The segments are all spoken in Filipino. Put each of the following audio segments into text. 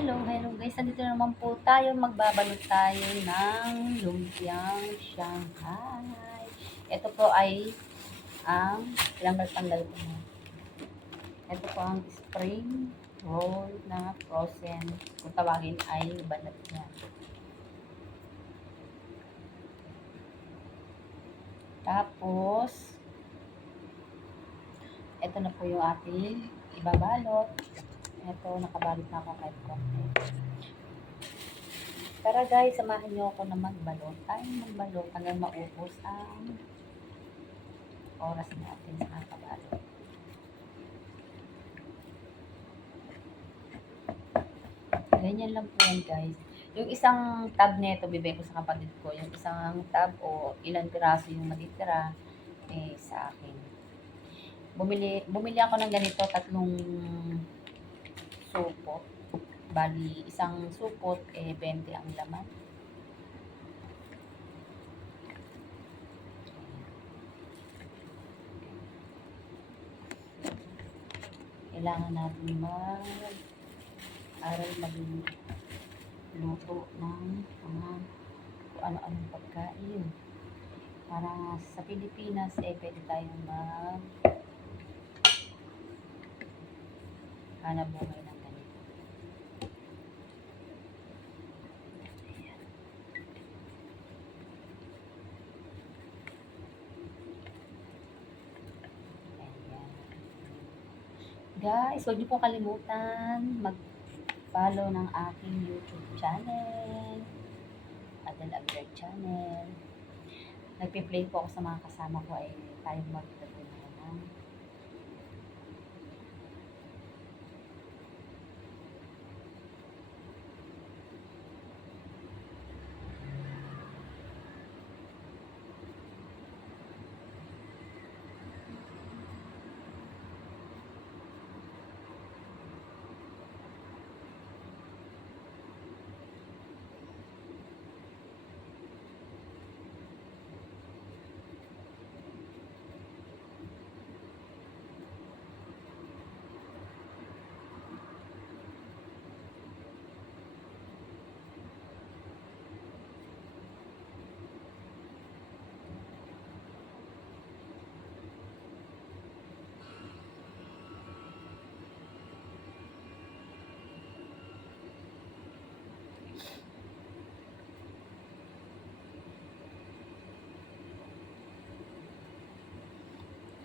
Hello, hello guys. Nandito naman po tayo. Magbabalot tayo ng lumpiang Shanghai. Ito po ay ang ilang tanggal ko. Ito po ang spring roll na frozen. Kung tawagin ay balat niya. Tapos, ito na po yung ating ibabalot. Ito, nakabalot na ako kahit konti. Tara guys, samahan niyo ako na magbalot. Tayo magbalot hanggang maubos ang oras natin sa nakabalot. Ganyan lang po yan guys. Yung isang tab nito, bibigay ko sa kapatid ko. Yung isang tab o ilang piraso yung matitira eh, sa akin. Bumili, bumili ako ng ganito, tatlong supot. Bali, isang supot, eh, 20 ang laman. Kailangan natin mag aral magluto ng mga kung ano-anong pagkain. Para sa Pilipinas, eh, pwede tayong mag hanap buhay ng ganito. Ayan. Ayan. Guys, huwag niyo po kalimutan mag-follow ng aking YouTube channel, Adel Agler channel. Nagpi-play po ako sa mga kasama ko ay tayo magtatuloy ng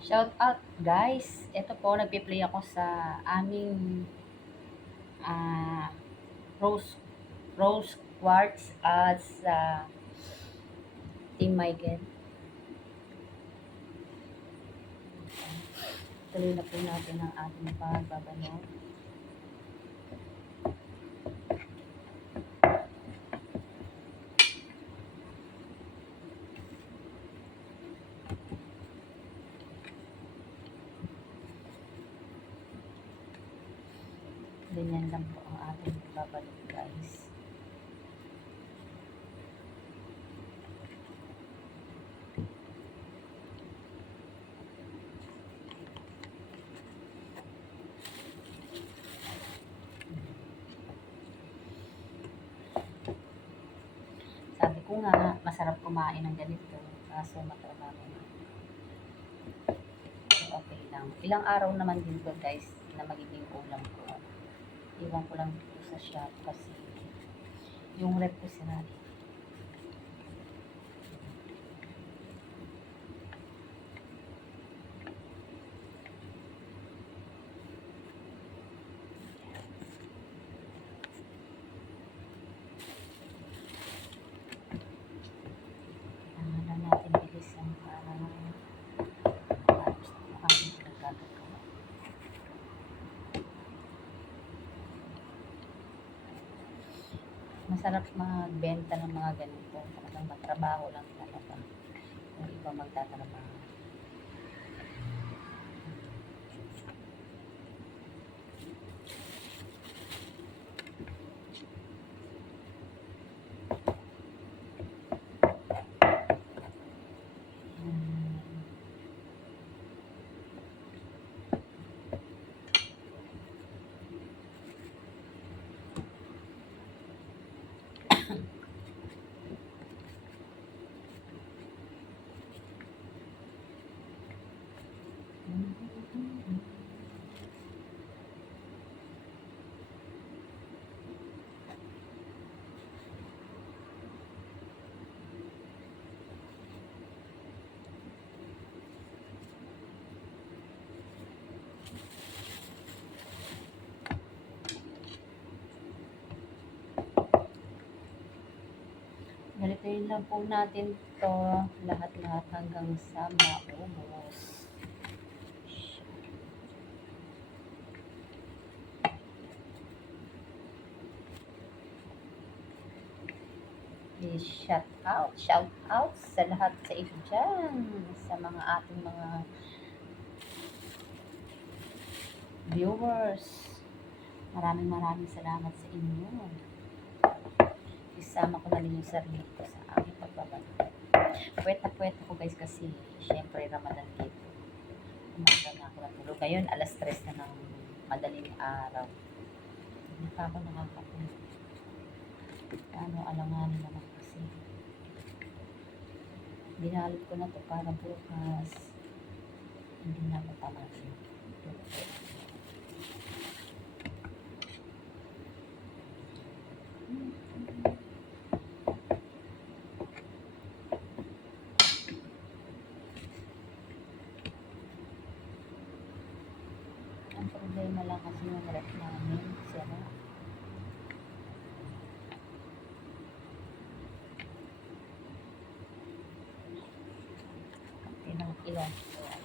Shout out guys. Ito po nagpi-play ako sa aming ah Rose Rose Quartz at sa Team Michael. Tuloy na po natin ang ating pagbabalot. Ganyan lang po ang ating babalot guys. Sabi ko nga, masarap kumain ng ganito. Kaso matrabaho na. So, okay lang. Ilang araw naman din to guys na magiging ulam ko. Iwan ko lang dito sa shop kasi yung rep ko sinari. Kailangan lang natin bilisan para tapos na kami nagkagagawa. Masarap magbenta ng mga ganito. Talagang matrabaho lang talaga. Yung iba magtatrabaho. Ganitoin lang po natin to lahat-lahat hanggang sa maubos. Shout out, shout out sa lahat sa inyo dyan, sa mga ating mga viewers. Maraming maraming salamat sa inyo. Isama ko na rin yung sarili ko sa aming pagbabalik. Puwet na puwet ako guys kasi syempre Ramadan dito. Umaga na ako natulog. Ngayon alas 3 na ng madaling araw. Hindi pa ako nakakatulog. Ano, alanganin naman. Binalot ko na to para bukas. Hindi na ako tamasin. Ang problema lang kasi yung rep namin, sira. Ilang ilan.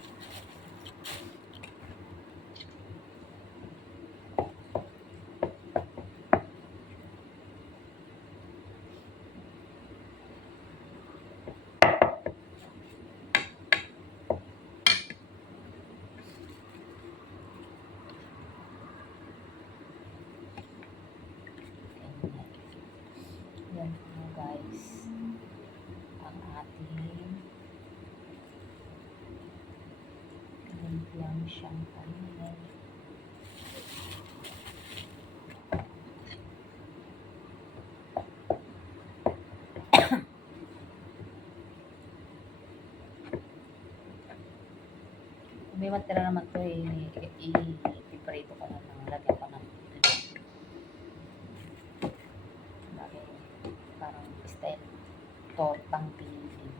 Yan po guys. Ang ating lumpiang Shanghai. May matira naman to i-piprito ko na lang. Lagyan ko ng Bakit? Parang style tortang pinili.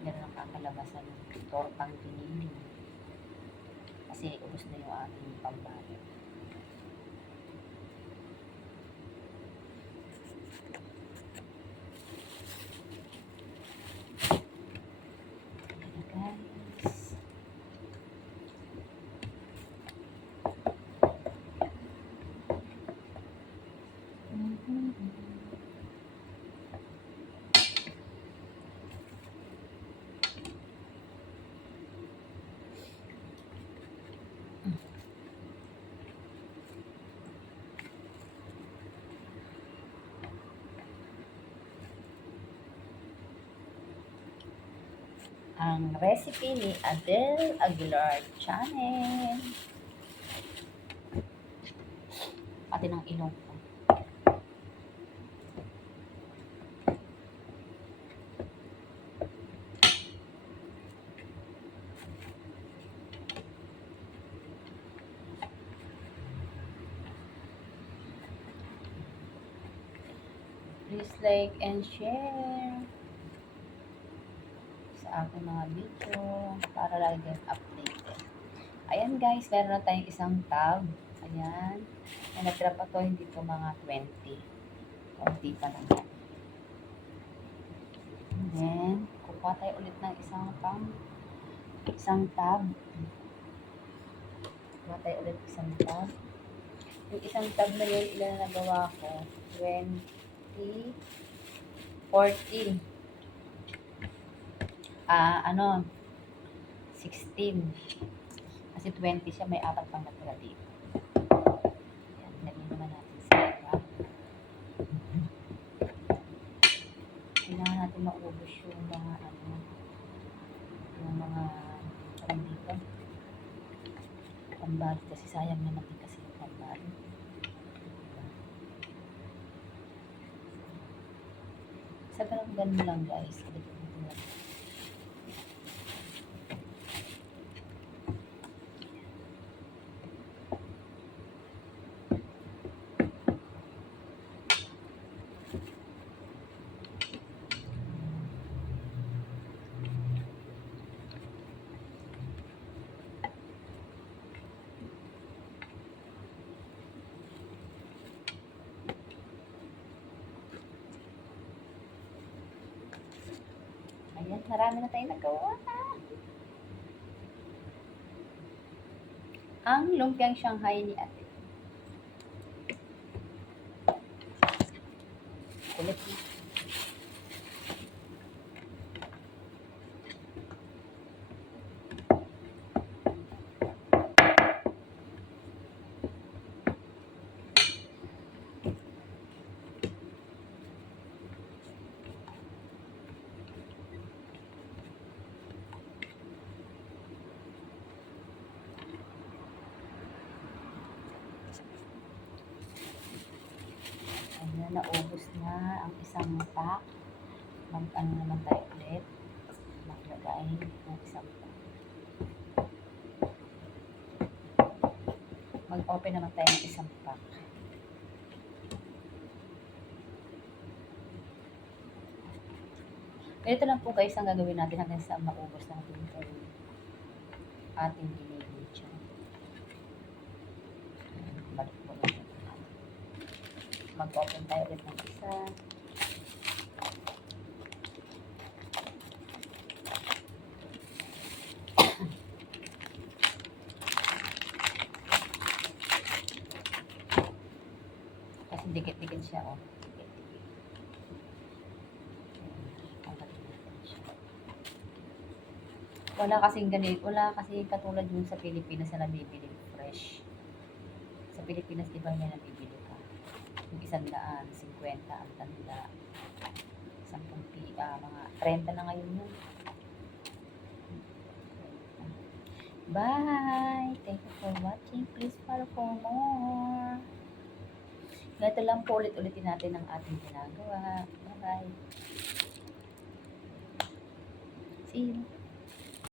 Ganun ang kakalabasan ng tortang pinili. Kasi ubos na yung ating pambayad. Ayan, guys. Mhm. Ang recipe ni Adele Aguilar Channel. Pati ng ilong ko. Please like and share aking mga video para lagi kayong updated. Ayan guys, meron na tayong isang tab. Ayan. May natira pa hindi to mga 20. Kunti pa naman. And then, kukuha tayo ulit ng isang pang isang tab. Kukuha tayo ulit isang tab. Yung isang tab na yun, ilan na nagawa ko? 20, 14 ah, ano, 16. Kasi 20 siya, may apat pang natira dito. Yan, naman natin sa iba. Kailangan natin maubos yung mga, ano, yung mga, parang dito. Pambalot kasi sayang naman din kasi yung pambalot. Sa ganun lang guys. Marami na tayong nagawa. Ang lumpiang Shanghai ni ate. Kulit na. Ayan, naubos na ang isang pack. Mag, ano naman tayo ulit. Maglagay ng isang pack. Mag-open naman tayo ng isang pack. Ganito lang po guys ang gagawin natin hanggang sa maubos natin itong ating binibidyo. Balik po natin. Mag-open tayo ulit ng isa. Kasi dikit-dikit siya, oh. Dikit-dikit. Wala kasing ganito, wala kasi katulad yung sa Pilipinas na nabibili fresh. Sa Pilipinas, di ba may nabibili isang daan, 50 ang tanda. Isang pi, ah, mga 30 na ngayon yun. Bye! Thank you for watching. Please follow for more. Ganito lang po ulit-ulitin natin ang ating ginagawa. Bye-bye. See you.